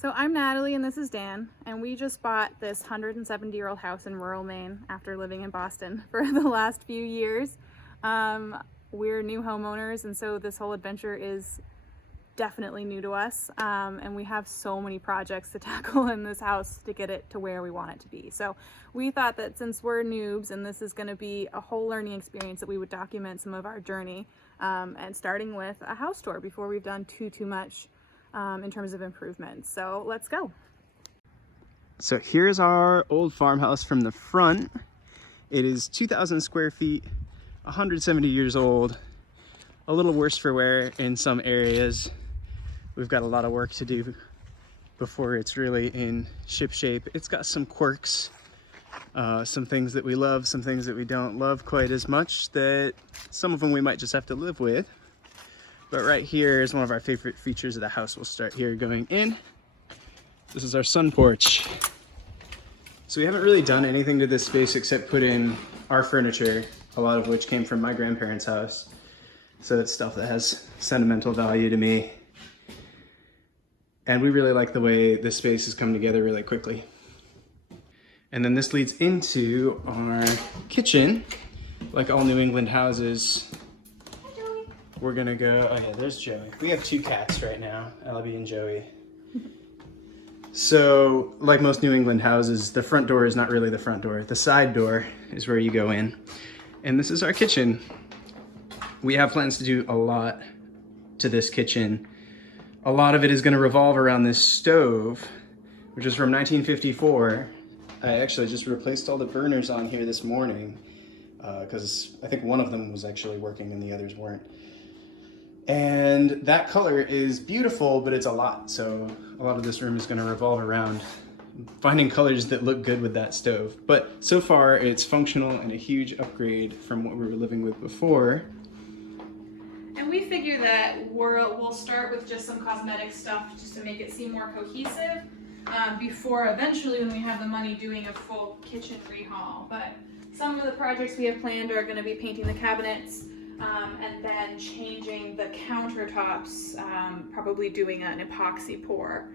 So I'm Natalie and this is Dan, and we just bought this 170-year-old house in rural Maine after living in Boston for the last few years. We're new homeowners, and so this whole adventure is definitely new to us, and we have so many projects to tackle in this house to get it to where we want it to be. So we thought that since we're noobs and this is going to be a whole learning experience, that we would document some of our journey, and starting with a house tour before we've done too much in terms of improvements. So let's go. So here's our old farmhouse from the front. It is 2,000 square feet, 170 years old, a little worse for wear in some areas. We've got a lot of work to do before it's really in ship shape. It's got some quirks, some things that we love, some things that we don't love quite as much, that some of them we might just have to live with. But right here is one of our favorite features of the house. We'll start here going in. This is our sun porch. So we haven't really done anything to this space except put in our furniture, a lot of which came from my grandparents' house. So it's stuff that has sentimental value to me. And we really like the way this space has come together really quickly. And then this leads into our kitchen. Like all New England houses, we're gonna go, oh yeah, there's Joey. We have two cats right now, Albie and Joey. So, like most New England houses, the front door is not really the front door. The side door is where you go in. And this is our kitchen. We have plans to do a lot to this kitchen. A lot of it is gonna revolve around this stove, which is from 1954. I actually just replaced all the burners on here this morning because I think one of them was actually working and the others weren't. And that color is beautiful, but it's a lot. So a lot of this room is going to revolve around finding colors that look good with that stove. But so far it's functional and a huge upgrade from what we were living with before. And we figure that we'll start with just some cosmetic stuff just to make it seem more cohesive before eventually, when we have the money, doing a full kitchen rehaul. But some of the projects we have planned are going to be painting the cabinets, and then changing the countertops, probably doing an epoxy pour,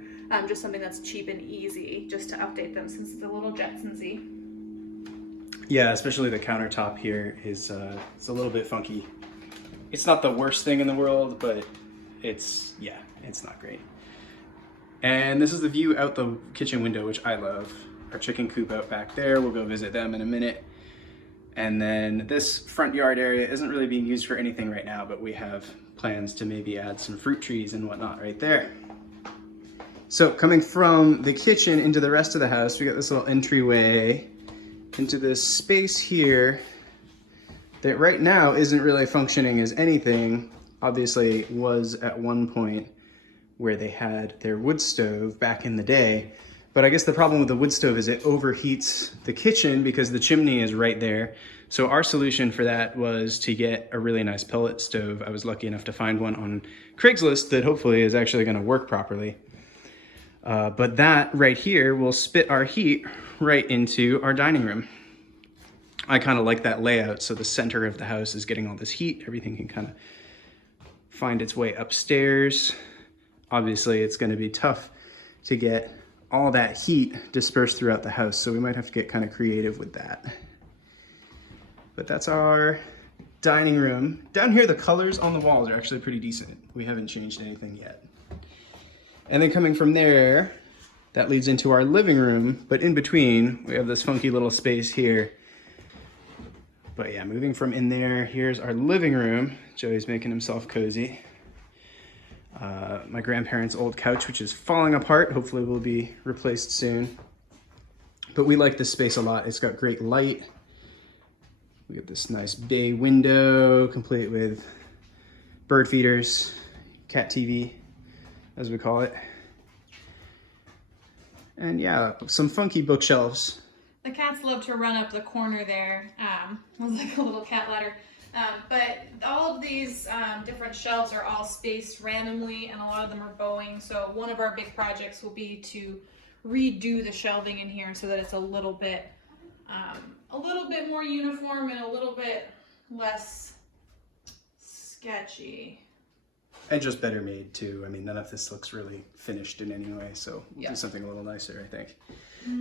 just something that's cheap and easy, just to update them since it's a little Jetsonsy. Yeah, especially the countertop here is it's a little bit funky. It's not the worst thing in the world, but it's not great. And this is the view out the kitchen window, which I love. Our chicken coop out back there, we'll go visit them in a minute. And then this front yard area isn't really being used for anything right now, but we have plans to maybe add some fruit trees and whatnot right there. So coming from the kitchen into the rest of the house, we got this little entryway into this space here that right now isn't really functioning as anything. Obviously was at one point where they had their wood stove back in the day. But I guess the problem with the wood stove is it overheats the kitchen because the chimney is right there. So our solution for that was to get a really nice pellet stove. I was lucky enough to find one on Craigslist that hopefully is actually gonna work properly. But that right here will spit our heat right into our dining room. I kind of like that layout, so the center of the house is getting all this heat. Everything can kind of find its way upstairs. Obviously, it's gonna be tough to get all that heat dispersed throughout the house, so we might have to get kind of creative with that. But that's our dining room. Down here, the colors on the walls are actually pretty decent. We haven't changed anything yet. And then coming from there, that leads into our living room, but in between, we have this funky little space here. But yeah, moving from in there, here's our living room. Joey's making himself cozy. My grandparents' old couch, which is falling apart, hopefully will be replaced soon. But we like this space a lot. It's got great light. We have this nice bay window, complete with bird feeders, cat TV, as we call it. And yeah, some funky bookshelves. The cats love to run up the corner there. It was like a little cat ladder. But all of these different shelves are all spaced randomly, and a lot of them are bowing. So one of our big projects will be to redo the shelving in here so that it's a little bit more uniform and a little bit less sketchy. And just better made too. I mean, none of this looks really finished in any way, so we'll do something a little nicer, I think.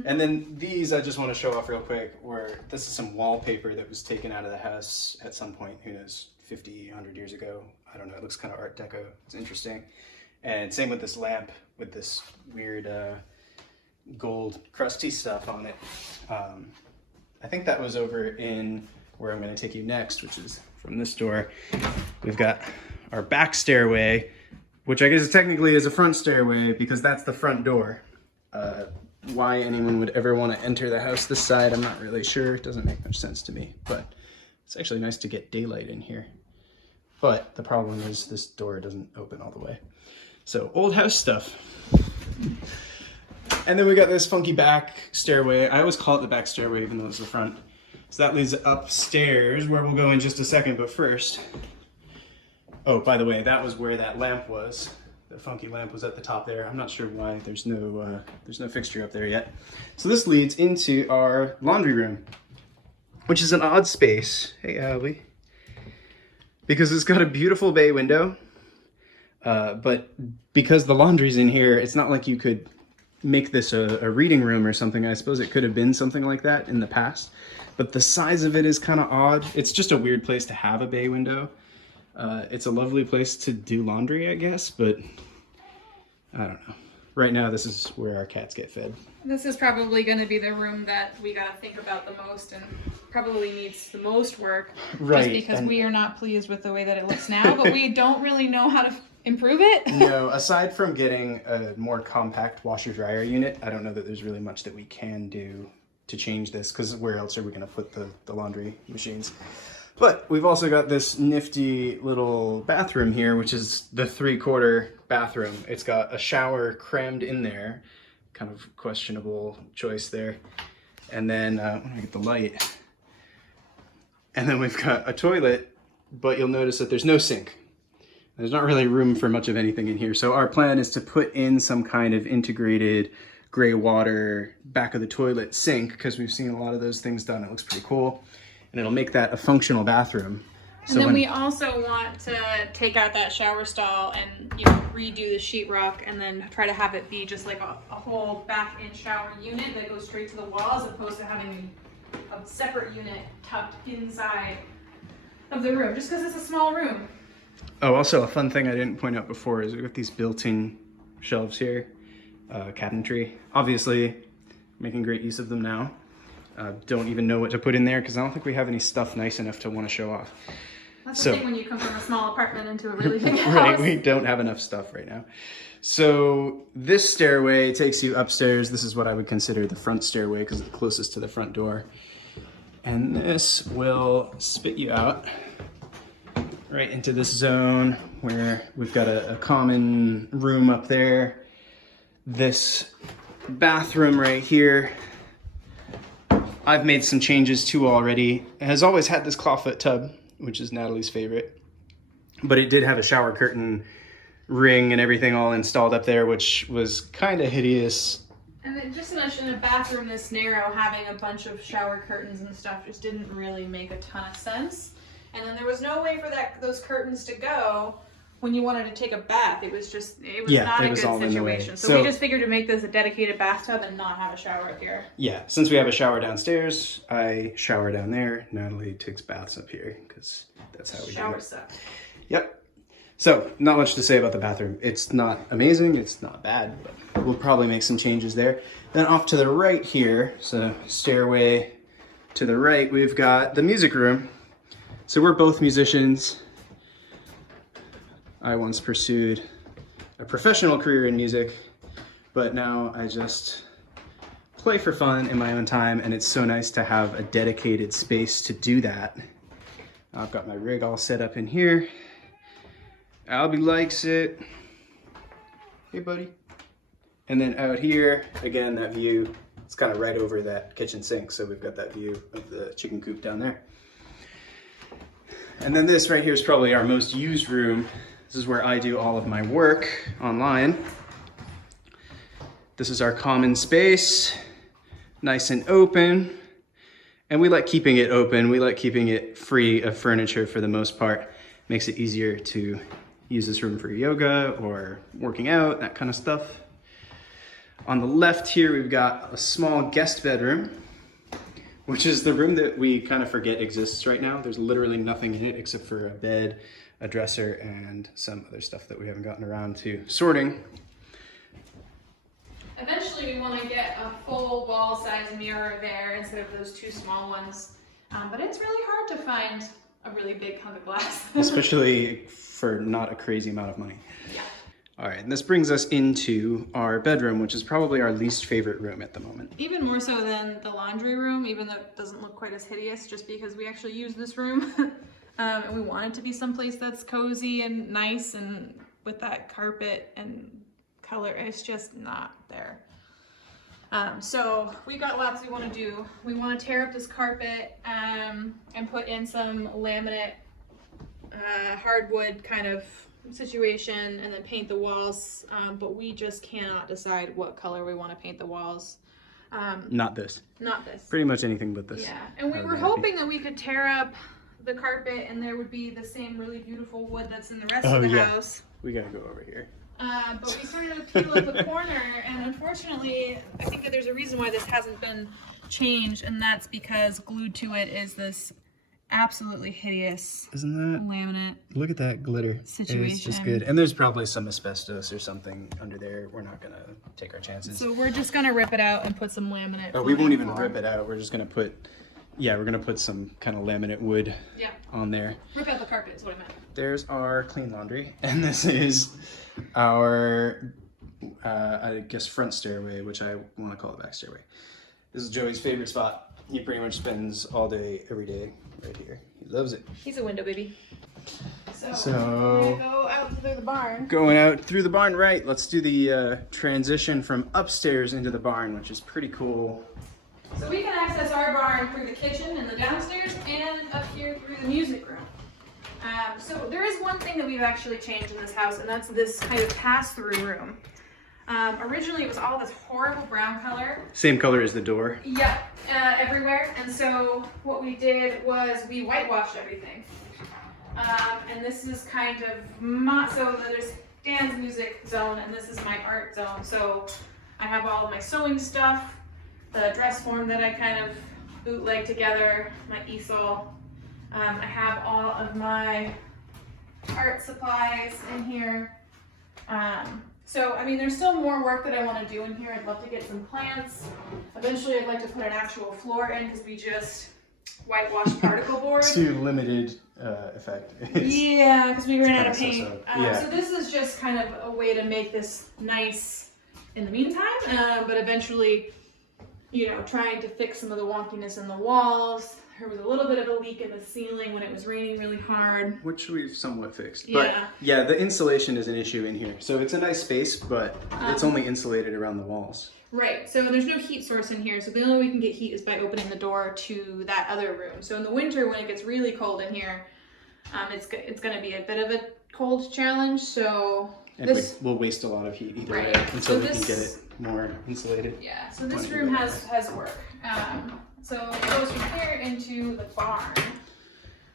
And then these I just want to show off real quick, where this is some wallpaper that was taken out of the house at some point, who knows, 50, 100 years ago. I don't know, it looks kind of Art Deco. It's interesting. And same with this lamp with this weird gold crusty stuff on it. I think that was over in where I'm going to take you next, which is from this door. We've got our back stairway, which I guess technically is a front stairway because that's the front door. Why anyone would ever want to enter the house this side, I'm not really sure. It doesn't make much sense to me, but it's actually nice to get daylight in here. But the problem is this door doesn't open all the way. So old house stuff. And then we got this funky back stairway. I always call it the back stairway even though it's the front. So that leads upstairs where we'll go in just a second, but first, oh, by the way, that was where that lamp was. The funky lamp was at the top there. I'm not sure why there's no fixture up there yet. So this leads into our laundry room, which is an odd space. Hey, Allie. Because it's got a beautiful bay window, but because the laundry's in here, it's not like you could make this a reading room or something. I suppose it could have been something like that in the past, but the size of it is kind of odd. It's just a weird place to have a bay window. It's a lovely place to do laundry, I guess, but I don't know. Right now, this is where our cats get fed. This is probably going to be the room that we got to think about the most and probably needs the most work. Right. Just because we are not pleased with the way that it looks now, but we don't really know how to improve it. No, aside from getting a more compact washer-dryer unit, I don't know that there's really much that we can do to change this, because where else are we going to put the laundry machines? But we've also got this nifty little bathroom here, which is the 3/4 bathroom. It's got a shower crammed in there. Kind of questionable choice there. And then, when I get the light. And then we've got a toilet, but you'll notice that there's no sink. There's not really room for much of anything in here. So our plan is to put in some kind of integrated gray water back of the toilet sink, because we've seen a lot of those things done. It looks pretty cool. And it'll make that a functional bathroom. And then we also want to take out that shower stall and redo the sheetrock, and then try to have it be just like a whole back-in shower unit that goes straight to the wall, as opposed to having a separate unit tucked inside of the room, just because it's a small room. Oh, also a fun thing I didn't point out before is we've got these built-in shelves here, cabinetry. Obviously, making great use of them now. Don't even know what to put in there because I don't think we have any stuff nice enough to want to show off. That's the thing when you come from a small apartment into a really big house. Right, we don't have enough stuff right now. So this stairway takes you upstairs. This is what I would consider the front stairway because it's closest to the front door. And this will spit you out right into this zone where we've got a common room up there. This bathroom right here, I've made some changes to already. It has always had this clawfoot tub, which is Natalie's favorite, but it did have a shower curtain ring and everything all installed up there, which was kind of hideous. And then just in a bathroom this narrow, having a bunch of shower curtains and stuff just didn't really make a ton of sense. And then there was no way for those curtains to go when you wanted to take a bath. It was not a good situation. So we just figured to make this a dedicated bathtub and not have a shower up here. Yeah, since we have a shower downstairs, I shower down there. Natalie takes baths up here because that's how we do it. Shower suck. Yep. So, not much to say about the bathroom. It's not amazing, it's not bad, but we'll probably make some changes there. Then off to the right here, so stairway to the right, we've got the music room. So we're both musicians. I once pursued a professional career in music, but now I just play for fun in my own time, and it's so nice to have a dedicated space to do that. I've got my rig all set up in here. Albie likes it. Hey, buddy. And then out here, again, that view, it's kind of right over that kitchen sink, so we've got that view of the chicken coop down there. And then this right here is probably our most used room. This is where I do all of my work online. This is our common space, nice and open. And we like keeping it open. We like keeping it free of furniture for the most part. Makes it easier to, use this room for yoga or working out, that kind of stuff. On the left here, we've got a small guest bedroom, which is the room that we kind of forget exists right now. There's literally nothing in it except for a bed, a dresser, and some other stuff that we haven't gotten around to sorting. Eventually we want to get a full wall-size mirror there instead of those two small ones. But it's really hard to find a really big hunk of glass. Especially for not a crazy amount of money. Yeah. All right, and this brings us into our bedroom, which is probably our least favorite room at the moment. Even more so than the laundry room, even though it doesn't look quite as hideous, just because we actually use this room. And we want it to be someplace that's cozy and nice, and with that carpet and color, it's just not there. So we got lots we want to do. We want to tear up this carpet and put in some laminate hardwood kind of situation, and then paint the walls, but we just cannot decide what color we want to paint the walls. Not this. Not this. Pretty much anything but this. Yeah, and we were hoping that we could tear up the carpet and there would be the same really beautiful wood that's in the rest of the house. We gotta go over here. But we started to peel up the corner, and unfortunately, I think that there's a reason why this hasn't been changed, and that's because glued to it is this absolutely hideous Isn't that? laminate. Look at that glitter. Situation. It's just good. And there's probably some asbestos or something under there. We're not gonna take our chances. So we're just gonna rip it out and put some laminate. Oh, we won't even rip it out. We're just gonna put, we're gonna put some kind of laminate wood on there. Rip out the carpet is what I meant. There's our clean laundry, and this is our, I guess, front stairway, which I want to call it back stairway. This is Joey's favorite spot. He pretty much spends all day, every day, right here. He loves it. He's a window baby. So we're gonna go out through the barn. Going out through the barn, right? Let's do the transition from upstairs into the barn, which is pretty cool. So we can access our barn through the kitchen and the downstairs, and up here through the music room. So there is one thing that we've actually changed in this house, and that's this kind of pass-through room. Originally it was all this horrible brown color. Same color as the door. Yeah, everywhere. And so what we did was we whitewashed everything. And this is kind of, so there's Dan's music zone, and this is my art zone. So I have all of my sewing stuff, the dress form that I kind of bootleg together, my easel. I have all of my art supplies in here. So, I mean, there's still more work that I want to do in here. I'd love to get some plants. Eventually, I'd like to put an actual floor in because we just whitewashed particle board. Too limited effect. Yeah, because we ran out of paint. Yeah. So this is just kind of a way to make this nice in the meantime, but eventually, you know, trying to fix some of the wonkiness in the walls. There was a little bit of a leak in the ceiling when it was raining really hard. Which we've somewhat fixed. Yeah. But yeah, the insulation is an issue in here. So it's a nice space, but it's only insulated around the walls. Right, so there's no heat source in here, so the only way we can get heat is by opening the door to that other room. So in the winter, when it gets really cold in here, it's going to be a bit of a cold challenge, so And we'll waste a lot of heat either way until we can get it more insulated. Yeah, so this room has work. So it goes from here into the barn.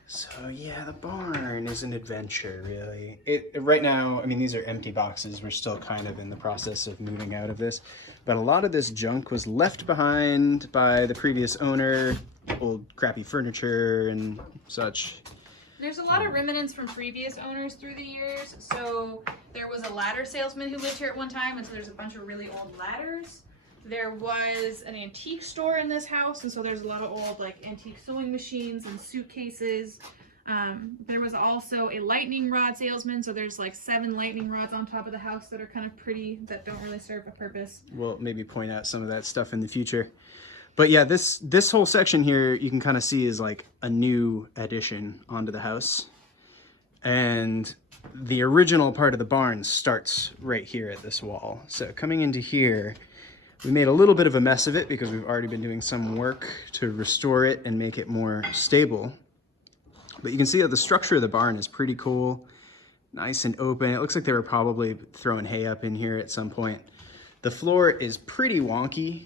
So yeah, the barn is an adventure, really. Right now, I mean, these are empty boxes. We're still kind of in the process of moving out of this. But a lot of this junk was left behind by the previous owner, old crappy furniture and such. There's a lot of remnants from previous owners through the years. So there was a ladder salesman who lived here at one time, and so there's a bunch of really old ladders. There was an antique store in this house, and so there's a lot of old like antique sewing machines and suitcases. There was also a lightning rod salesman, so there's like 7 lightning rods on top of the house that are kind of pretty, that don't really serve a purpose. We'll maybe point out some of that stuff in the future. But yeah, this whole section here you can kind of see is like a new addition onto the house. And the original part of the barn starts right here at this wall. So coming into here, we made a little bit of a mess of it because we've already been doing some work to restore it and make it more stable. But you can see that the structure of the barn is pretty cool, nice and open. It looks like they were probably throwing hay up in here at some point. The floor is pretty wonky.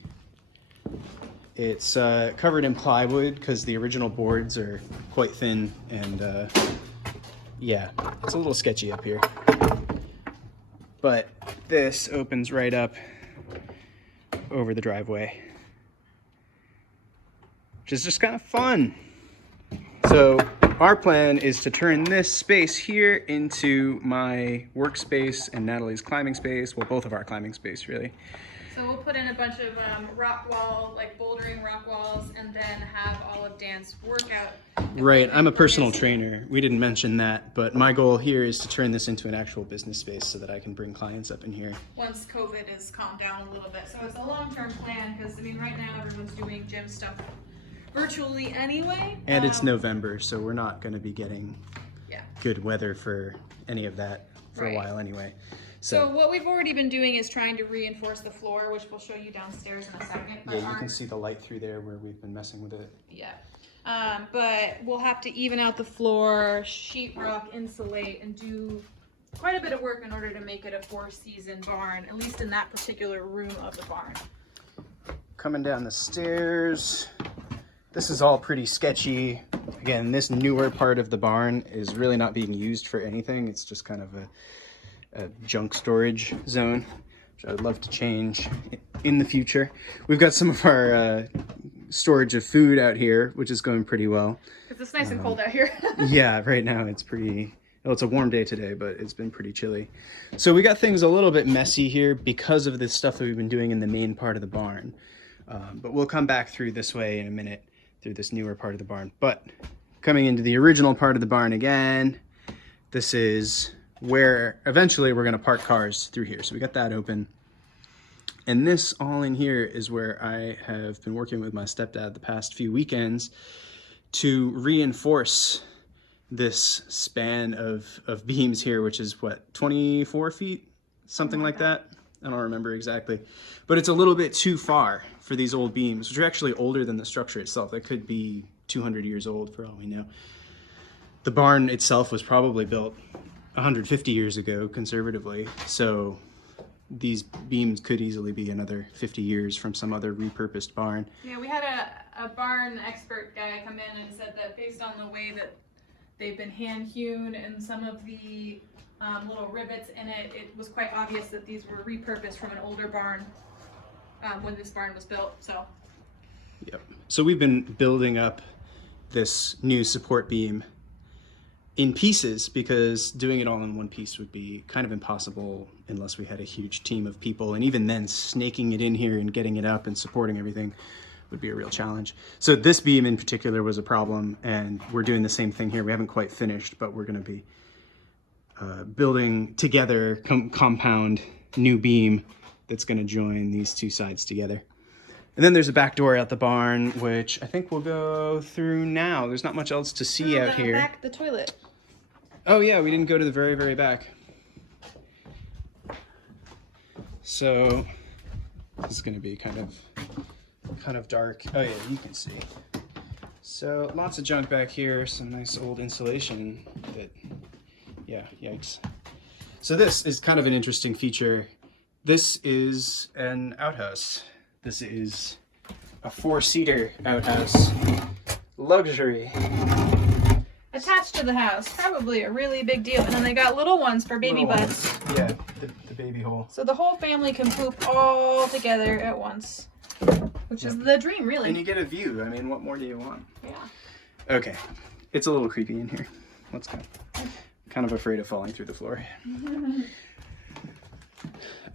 It's covered in plywood because the original boards are quite thin and yeah, it's a little sketchy up here. But this opens right up over the driveway, which is just kind of fun. So our plan is to turn this space here into my workspace and Natalie's climbing space. Well, both of our climbing space, really. So we'll put in a bunch of rock wall, like bouldering rock walls, and then have all of Dan's workout. Right, I'm a personal trainer. We didn't mention that, but my goal here is to turn this into an actual business space so that I can bring clients up in here. Once COVID is calmed down a little bit. So it's a long-term plan, because I mean, right now everyone's doing gym stuff virtually anyway. And it's November, so we're not going to be getting good weather for any of that for a while anyway. So what we've already been doing is trying to reinforce the floor, which we'll show you downstairs in a second. But yeah, you can see the light through there where we've been messing with it. Yeah. But we'll have to even out the floor, sheetrock, insulate, and do quite a bit of work in order to make it a 4-season barn, at least in that particular room of the barn. Coming down the stairs. This is all pretty sketchy. Again, this newer part of the barn is really not being used for anything. It's just kind of a junk storage zone, which I would love to change in the future. We've got some of our storage of food out here, which is going pretty well. Because it's nice and cold out here. Yeah, right now it's pretty, well, it's a warm day today, but it's been pretty chilly. So we got things a little bit messy here because of the stuff that we've been doing in the main part of the barn. But we'll come back through this way in a minute, through this newer part of the barn. But coming into the original part of the barn again, this is where eventually we're going to park cars through here. So we got that open. And this all in here is where I have been working with my stepdad the past few weekends to reinforce this span of beams here, which is what, 24 feet? Something like that. I don't remember exactly. But it's a little bit too far for these old beams, which are actually older than the structure itself. That could be 200 years old for all we know. The barn itself was probably built 150 years ago, conservatively. So these beams could easily be another 50 years from some other repurposed barn. Yeah, we had a barn expert guy come in and said that based on the way that they've been hand hewn and some of the little rivets in it, it was quite obvious that these were repurposed from an older barn when this barn was built. So. Yep. So we've been building up this new support beam in pieces because doing it all in one piece would be kind of impossible unless we had a huge team of people. And even then, snaking it in here and getting it up and supporting everything would be a real challenge. So this beam in particular was a problem, and we're doing the same thing here. We haven't quite finished, but we're going to be building together compound new beam that's going to join these two sides together. And then there's a back door out the barn, which I think we'll go through now. There's not much else to see out here. Back the toilet. Oh yeah, we didn't go to the very, very back. So this is going to be kind of dark. Oh yeah, you can see. So lots of junk back here. Some nice old insulation that, yeah, yikes. So this is kind of an interesting feature. This is an outhouse. This is a 4-seater outhouse. Luxury. Attached to the house. Probably a really big deal. And then they got little ones for baby butts. Yeah, the baby hole. So the whole family can poop all together at once. Which is the dream, really. And you get a view. I mean, what more do you want? Yeah. Okay. It's a little creepy in here. Let's go. Kind of afraid of falling through the floor.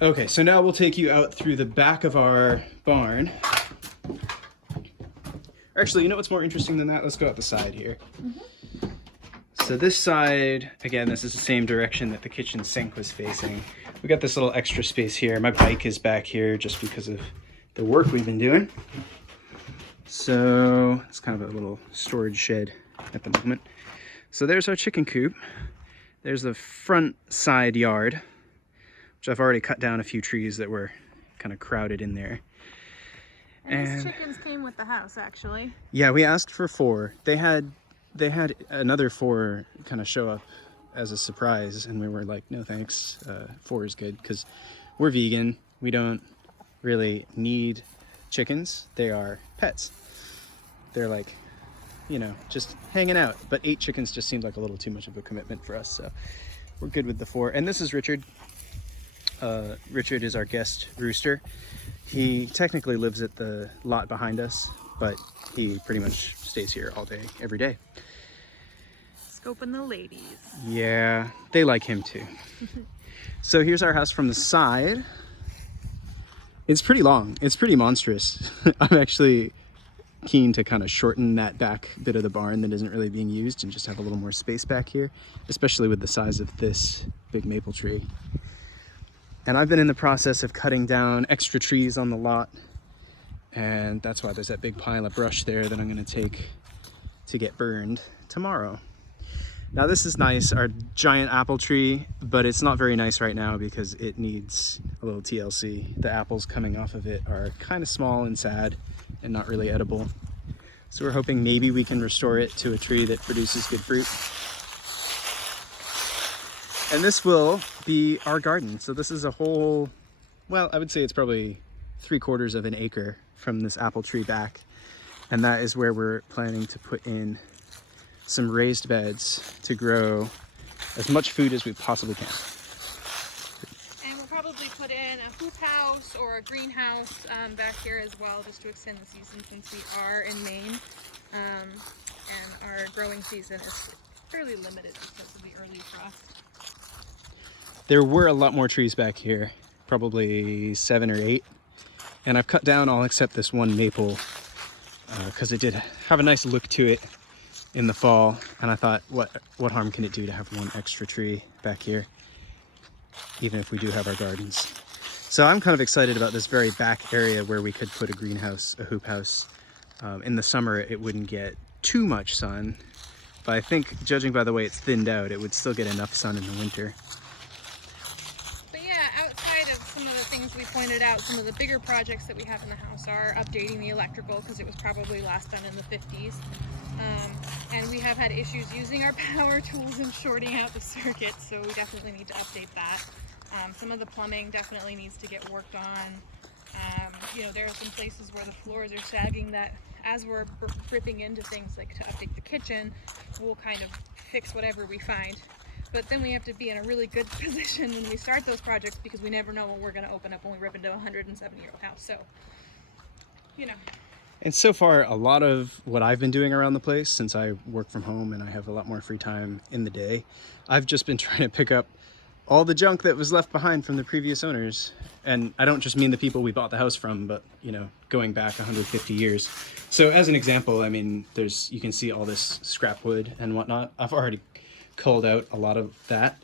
Okay, so now we'll take you out through the back of our barn. Actually, you know what's more interesting than that? Let's go out the side here. So this side, again, this is the same direction that the kitchen sink was facing. We got this little extra space here. My bike is back here just because of the work we've been doing. So it's kind of a little storage shed at the moment. So there's our chicken coop. There's the front side yard, which I've already cut down a few trees that were kind of crowded in there. And these chickens came with the house, actually. Yeah, we asked for 4. They had another 4 kind of show up as a surprise, and we were like, no thanks, 4 is good, because we're vegan. We don't really need chickens. They are pets. They're like you know, just hanging out. But 8 chickens just seemed like a little too much of a commitment for us, so we're good with the 4. And this is Richard. Richard is our guest rooster. He technically lives at the lot behind us, but he pretty much stays here all day, every day. Scoping the ladies. Yeah, they like him too. So here's our house from the side. It's pretty long. It's pretty monstrous. I'm actually keen to kind of shorten that back bit of the barn that isn't really being used and just have a little more space back here, especially with the size of this big maple tree. And I've been in the process of cutting down extra trees on the lot, and that's why there's that big pile of brush there that I'm going to take to get burned tomorrow. Now this is nice, our giant apple tree, but it's not very nice right now because it needs a little TLC. The apples coming off of it are kind of small and sad and not really edible. So we're hoping maybe we can restore it to a tree that produces good fruit. And this will be our garden. So this is a whole, well, I would say it's probably 3/4 of an acre from this apple tree back. And that is where we're planning to put in some raised beds to grow as much food as we possibly can. And we'll probably put in a hoop house or a greenhouse back here as well, just to extend the season since we are in Maine. And our growing season is fairly limited because of the early frost. There were a lot more trees back here, probably 7 or 8. And I've cut down all except this one maple because it did have a nice look to it in the fall, and I thought, what harm can it do to have one extra tree back here, even if we do have our gardens. So I'm kind of excited about this very back area where we could put a greenhouse, a hoop house. In the summer it wouldn't get too much sun, but I think judging by the way it's thinned out, it would still get enough sun in the winter. But yeah, outside of some of the things we pointed out, some of the bigger projects that we have in the house are updating the electrical because it was probably last done in the 50s. And we have had issues using our power tools and shorting out the circuits, so we definitely need to update that. Some of the plumbing definitely needs to get worked on. You know, there are some places where the floors are sagging that as we're ripping into things like to update the kitchen, we'll kind of fix whatever we find. But then we have to be in a really good position when we start those projects because we never know when we're going to open up when we rip into a 170-year-old house. So, you know. And so far, a lot of what I've been doing around the place, since I work from home and I have a lot more free time in the day, I've just been trying to pick up all the junk that was left behind from the previous owners. And I don't just mean the people we bought the house from, but, you know, going back 150 years. So as an example, I mean, you can see all this scrap wood and whatnot. I've already culled out a lot of that.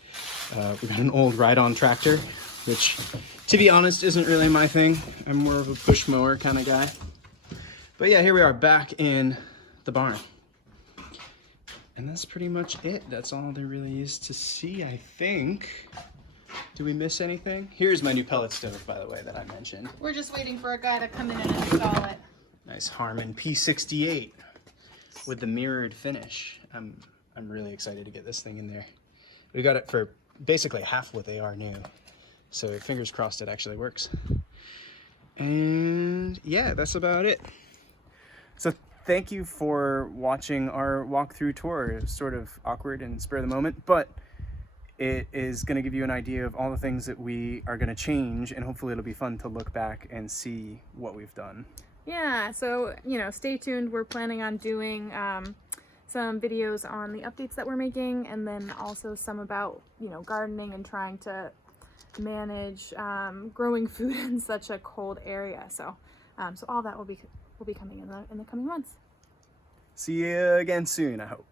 We got an old ride-on tractor, which, to be honest, isn't really my thing. I'm more of a push mower kind of guy. But yeah, here we are back in the barn. And that's pretty much it. That's all there really is to see, I think. Do we miss anything? Here's my new pellet stove, by the way, that I mentioned. We're just waiting for a guy to come in and install it. Nice Harman P68 with the mirrored finish. I'm really excited to get this thing in there. We got it for basically half what they are new. So fingers crossed it actually works. And yeah, that's about it. So thank you for watching our walkthrough tour. It was sort of awkward and spur of the moment, but it is going to give you an idea of all the things that we are going to change, and hopefully it'll be fun to look back and see what we've done. Yeah, so, you know, stay tuned. We're planning on doing some videos on the updates that we're making, and then also some about, you know, gardening and trying to manage growing food in such a cold area. So all that will be coming in the coming months. See you again soon, I hope.